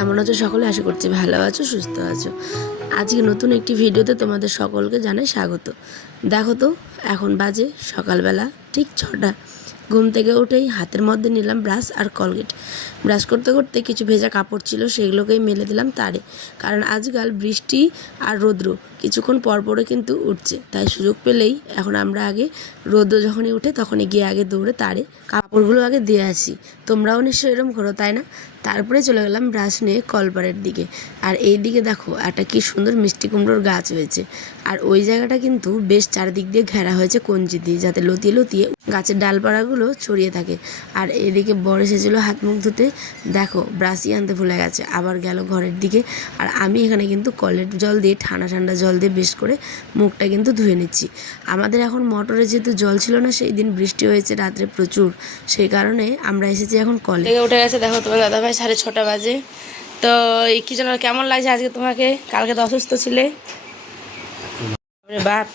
কেমন আছো সকলে? আশা করছি ভালো আছো, সুস্থ আছো। আজকে নতুন একটি ভিডিওতে তোমাদের সকলকে জানাই স্বাগত। দেখো তো, এখন বাজে সকালবেলা ঠিক 6টা। ঘুম থেকে উঠেই হাতের মধ্যে নিলাম ব্রাশ আর কলগেট। ব্রাশ করতে করতে কিছু ভেজা কাপড় ছিল, সেগুলোকেই মেলে দিলাম তারে। কারণ আজকাল বৃষ্টি আর রৌদ্র কিছুক্ষণ পরপরে কিন্তু উঠছে, তাই সুযোগ পেলেই এখন আমরা আগে রৌদ্র যখনই উঠে তখনই গিয়ে আগে দৌড়ে তারে কাপড়গুলো আগে দিয়ে আসি। তোমরাও নিশ্চয়ই এরকম করো, তাই না? তারপরে চলে গেলাম ব্রাশ নিয়ে কলপাড়ের দিকে। আর এই দিকে দেখো একটা কি সুন্দর মিষ্টি কুমড়োর গাছ হয়েছে। আর ওই জায়গাটা কিন্তু বেশ চারিদিক দিয়ে ঘেরা হয়েছে কঞ্চি দিয়ে, যাতে লতিয়ে লতিয়ে গাছের ডালপাড়াগুলো ছড়িয়ে থাকে। আর এদিকে বড় এসেছিলো হাত মুখ ধুতে, দেখো ব্রাশই আনতে ভুলে গেছে, আবার গেল ঘরের দিকে। আর আমি এখানে কিন্তু কলের জল দিয়ে ঠান্ডা ঠান্ডা জল দিয়ে বেশ করে মুখটা কিন্তু ধুয়ে নিচ্ছি। আমাদের এখন মোটরে যেহেতু জল ছিল না, সেই দিন বৃষ্টি হয়েছে রাত্রে প্রচুর, সেই কারণে আমরা এসেছি এখন কলে। উঠে গেছে, দেখো তোমার দাদাভাই 6:30 বাজে। তো এই কি যেন কেমন লাগছে আজকে তোমাকে? কালকে তো অসুস্থ ছিলে। বাপ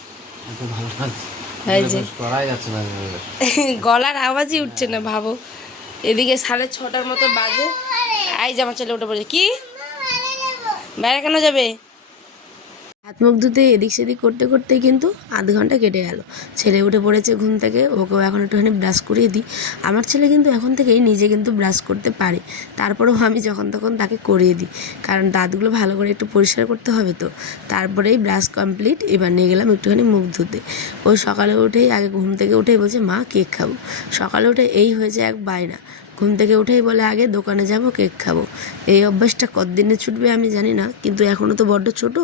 গলার আওয়াজই উঠছে না, ভাবো। এদিকে 6:30 মতো বাজে, আই যে আমার ছেলে উঠে পড়েছে। কি বাইরে কেন যাবে? হাত মুখ ধুতে এদিক সেদিক করতে করতে কিন্তু আধ ঘন্টা কেটে গেল। ছেলে উঠে পড়েছে ঘুম থেকে, ওকেও এখন একটুখানি ব্রাশ করিয়ে দিই। আমার ছেলে কিন্তু এখন থেকেই নিজে কিন্তু ব্রাশ করতে পারে, তারপরেও আমি যখন তখন তাকে করিয়ে দিই, কারণ দাঁতগুলো ভালো করে একটু পরিষ্কার করতে হবে। তো তারপরেই ব্রাশ কমপ্লিট, এবার নিয়ে গেলাম একটুখানি মুখ ধুতে। ওই সকালে উঠেই আগে ঘুম থেকে উঠেই বলছে মা কেক খাবো। সকালে উঠে এই হয়েছে এক বায়না, ঘুম থেকে উঠেই বলে আগে দোকানে যাব কেক খাবো। এই অভ্যাসটা কতদিনে ছুটবে আমি জানি না, কিন্তু এখনও তো বড্ড ছোট,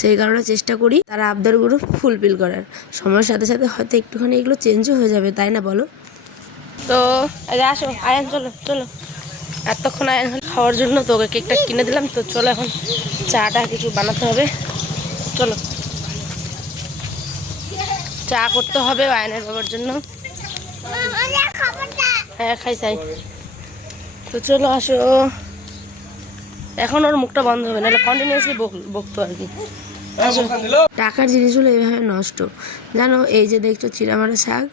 সেই কারণে চেষ্টা করি তার আবদারগুলো ফুলফিল করার। সময়ের সাথে সাথে হয়তো একটুখানি এগুলো চেঞ্জও হয়ে যাবে, তাই না বলো? তো আসো আয়ান, চলো চলো, এতক্ষণ আয়ান খাওয়ার জন্য তো ওকে কেকটা কিনে দিলাম। তো চলো এখন চাটা কিছু বানাতে হবে, চলো চা করতে হবে আয়নের বাবার জন্য। হ্যাঁ খাই চাই, তো চলো আসো। এখন ওর মুখটা বন্ধ হবে, নাহলে কন্টিনিউয়াসলি বকতো আর কি। টাকার জিনিসগুলো এইভাবে নষ্ট, জানো। এই যে দেখছো চিড়ামারা শাক,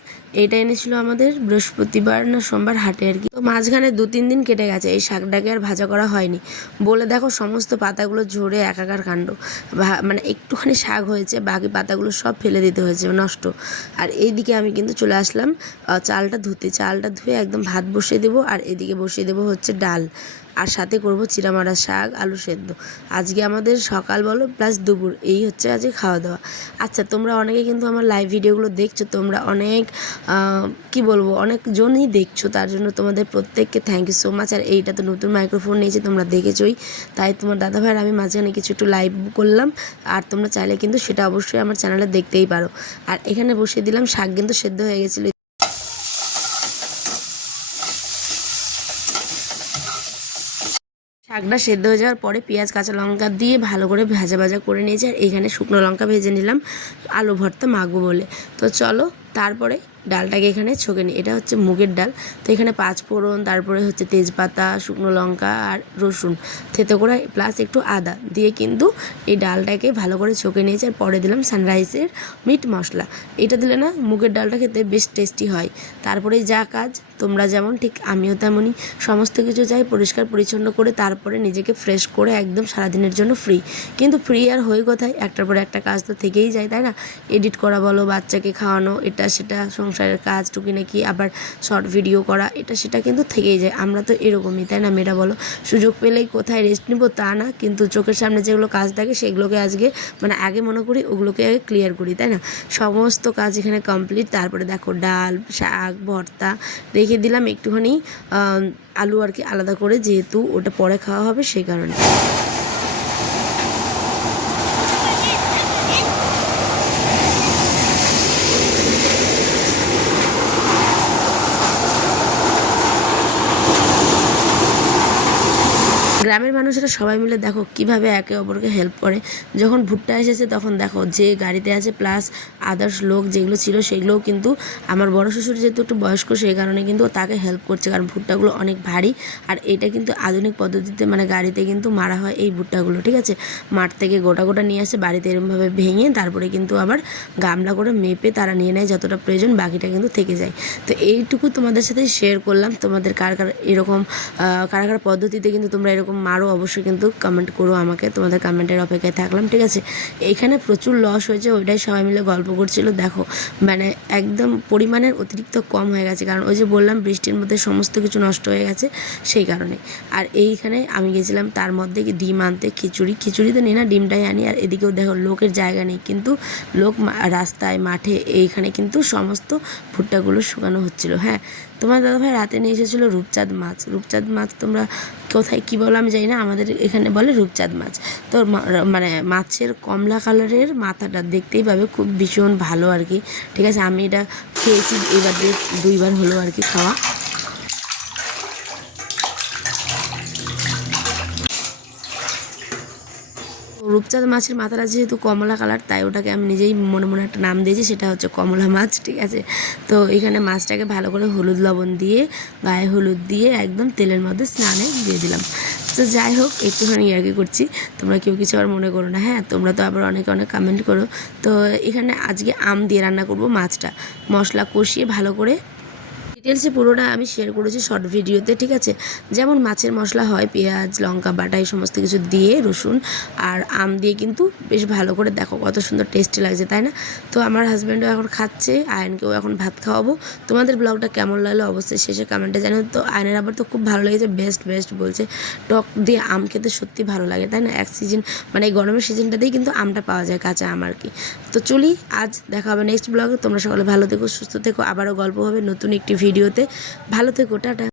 এইটা এনেছিল আমাদের বৃহস্পতিবার না সোমবার হাটে আর কি। তো মাঝখানে 2-3 দিন কেটে গেছে, এই শাকটাকে আর ভাজা করা হয়নি বলে দেখো সমস্ত পাতাগুলো ঝরে একাকার কাণ্ড। মানে একটুখানি শাক হয়েছে, বাকি পাতাগুলো সব ফেলে দিতে হয়েছে, নষ্ট। আর এইদিকে আমি কিন্তু চলে আসলাম চালটা ধুতে। চালটা ধুয়ে একদম ভাত বসিয়ে দেবো, আর এদিকে বসিয়ে দেবো হচ্ছে ডাল, আর সাথে করব চিড়ামারা শাক, আলু সেদ্ধ। আজকে আমাদের সকাল বলো প্লাস দুপুর, এই হচ্ছে আজকে খাওয়া দাওয়া। আচ্ছা, তোমরা অনেকে কিন্তু আমার লাইভ ভিডিওগুলো দেখছো, তোমরা অনেক কি বলবো অনেকজনই দেখছো, তার জন্য তোমাদের প্রত্যেককে থ্যাংক ইউ সো মাচ। আর এইটা তো নতুন মাইক্রোফোন নিয়েছে, তোমরা দেখেছোই, তাই তোমার দাদাভাইয়ের আমি মাঝখানে কিছু একটু লাইভ করলাম। আর তোমরা চাইলে কিন্তু সেটা অবশ্যই আমার চ্যানেলে দেখতেই পারো। আর এখানে বসিয়ে দিলাম শাক, কিন্তু সেদ্ধ হয়ে গেছিলো। শাকটা সেদ্ধ হয়ে যাওয়ার পরে পেঁয়াজ কাঁচা লঙ্কা দিয়ে ভালো করে ভাজা ভাজা করে নিয়েছি। আর এখানে শুকনো লঙ্কা ভেজে নিলাম আলু ভর্তা মাখবো বলে। তো চলো তারপরে ডালটাকে এখানে ছকে নিই। এটা হচ্ছে মুগের ডাল, তো এখানে 5 ফোড়ন, তারপরে হচ্ছে তেজপাতা, শুকনো লঙ্কা আর রসুন থেতো করে প্লাস একটু আদা দিয়ে কিন্তু এই ডালটাকে ভালো করে ছকে নিয়েছি। আর পরে দিলাম সানরাইসের মিট মশলা, এটা দিলে না মুগের ডালটা খেতে বেশ টেস্টি হয়। তারপরে যা কাজ তোমরা যেমন ঠিক আমিও তেমনই, সমস্ত কিছু চাই পরিষ্কার পরিচ্ছন্ন করে, তারপরে নিজেকে ফ্রেশ করে একদম সারাদিনের জন্য ফ্রি। কিন্তু ফ্রি আর হয়ে কোথায়, একটার পরে একটা কাজ তো থেকেই যায়, তাই না? এডিট করা বলো, বাচ্চাকে খাওয়ানো, এটা সেটা সংসারের কাজ টুকিনাকি, আবার শর্ট ভিডিও করা, এটা সেটা কিন্তু থেকেই যায়। আমরা তো এরকমই, তাই না মেয়েরা বলো? সুযোগ পেলেই কোথায় রেস্ট নিব তা না, কিন্তু চোখের সামনে যেগুলো কাজ থাকে সেগুলোকে আজকে মানে আগে মনে করি ওগুলোকে আগে ক্লিয়ার করি, তাই না? সমস্ত কাজ এখানে কমপ্লিট। তারপরে দেখো ডাল, শাক, ভর্তা রেখে দিলাম একটুখানি আলু আর কি আলাদা করে, যেহেতু ওটা পরে খাওয়া হবে সেই কারণে। গ্রামের মানুষেরা সবাই মিলে দেখো কিভাবে একে অপরকে হেল্প করে। যখন ভুট্টা এসেছে তখন দেখো যে গাড়িতে আছে প্লাস আদার্স লোক যেগুলো ছিল সেগুলোও কিন্তু আমার বড় শ্বশুর যেহেতু একটু বয়স্ক, সেই কারণে কিন্তু তাকে হেল্প করছে, কারণ ভুট্টাগুলো অনেক ভারী। আর এটা কিন্তু আধুনিক পদ্ধতিতে মানে গাড়িতে কিন্তু মারা হয় এই ভুট্টাগুলো, ঠিক আছে? মাঠ থেকে গোটা গোটা নিয়ে আসে বাড়িতে এরকমভাবে ভেঙে, তারপরে কিন্তু আবার গামলা করে মেপে তারা নিয়ে নেয় যতটা প্রয়োজন, বাকিটা কিন্তু থেকে যায়। তো এইটুকু তোমাদের সাথে শেয়ার করলাম। তোমাদের কার কার এরকম কার কার পদ্ধতিতে কিন্তু তোমরা এরকম মারো অবশ্যই কিন্তু কমেন্ট করো আমাকে, তোমাদের কমেন্টের অপেক্ষায় থাকলাম, ঠিক আছে। এইখানে প্রচুর লস হয়েছে, ওইটাই সবাই মিলে গল্প করছিল। দেখো মানে একদম পরিমাণের অতিরিক্ত কম হয়ে গেছে, কারণ ওই যে বললাম বৃষ্টির মধ্যে সমস্ত কিছু নষ্ট হয়ে গেছে সেই কারণে। আর এইখানে আমি গেছিলাম তার মধ্যে ডিম আনতে, খিচুড়ি তো নেই না, ডিমটাই আনি। আর এদিকেও দেখো লোকের জায়গা নেই, কিন্তু লোক রাস্তায় মাঠে এইখানে কিন্তু সমস্ত ভুট্টাগুলো শুকানো হচ্ছিলো। হ্যাঁ, তোমার দাদাভাই রাতে নিয়ে এসেছিলো রূপচাঁদ মাছ। তোমরা কোথায় কী বলো আমি জানি না, আমাদের এখানে বলে রূপচাঁদ মাছ। তো মানে মাছের কমলা কালারের মাথাটা দেখতেই পাবে, খুব ভীষণ ভালো আর কি, ঠিক আছে। আমি এটা খেয়েছি এবার 2বার হলো আর কি খাওয়া। রূপচাঁদ মাছের মাথাটা যেহেতু কমলা কালার, তাই ওটাকে আমি নিজেই মনে মনে একটা নাম দিয়েছি, সেটা হচ্ছে কমলা মাছ, ঠিক আছে। তো এখানে মাছটাকে ভালো করে হলুদ লবণ দিয়ে, গায়ে হলুদ দিয়ে একদম তেলের মধ্যে স্নানে দিয়ে দিলাম। তো যাই হোক, একটুখানি আর কি করছি, তোমরা কেউ কিছু আর মনে করো না। হ্যাঁ, তোমরা তো আবার অনেক কমেন্ট করো। তো এখানে আজকে আম দিয়ে রান্না করব মাছটা, মশলা কষিয়ে ভালো করে। ডিটেলসে পুরোটা আমি শেয়ার করেছি শর্ট ভিডিওতে, ঠিক আছে। যেমন মাছের মশলা হয়, পেঁয়াজ লঙ্কা বাটা এই সমস্ত কিছু দিয়ে, রসুন আর আম দিয়ে কিন্তু বেশ ভালো করে, দেখো কত সুন্দর টেস্টি লাগছে, তাই না। তো আমার হাজব্যান্ডও এখন খাচ্ছে, আয়নকেও এখন ভাত খাওয়াবো। তোমাদের ব্লগটা কেমন লাগলো অবশ্যই শেষে কমেন্টে জানো। তো আয়নের আবার তো খুব ভালো লেগেছে, বেস্ট বলছে। টক দিয়ে আম খেতে সত্যি ভালো লাগে, তাই না। এক সিজন মানে এই গরমের সিজনটাতেই কিন্তু আমটা পাওয়া যায়, কাঁচা আম আর কি। তো চলি, আজ দেখা হবে নেক্সট ব্লগে। তোমরা সকলে ভালো থেকো, সুস্থ থেকো, আবারও গল্প হবে নতুন একটি ভিডিওতে। ভালো থেকো, টাটা।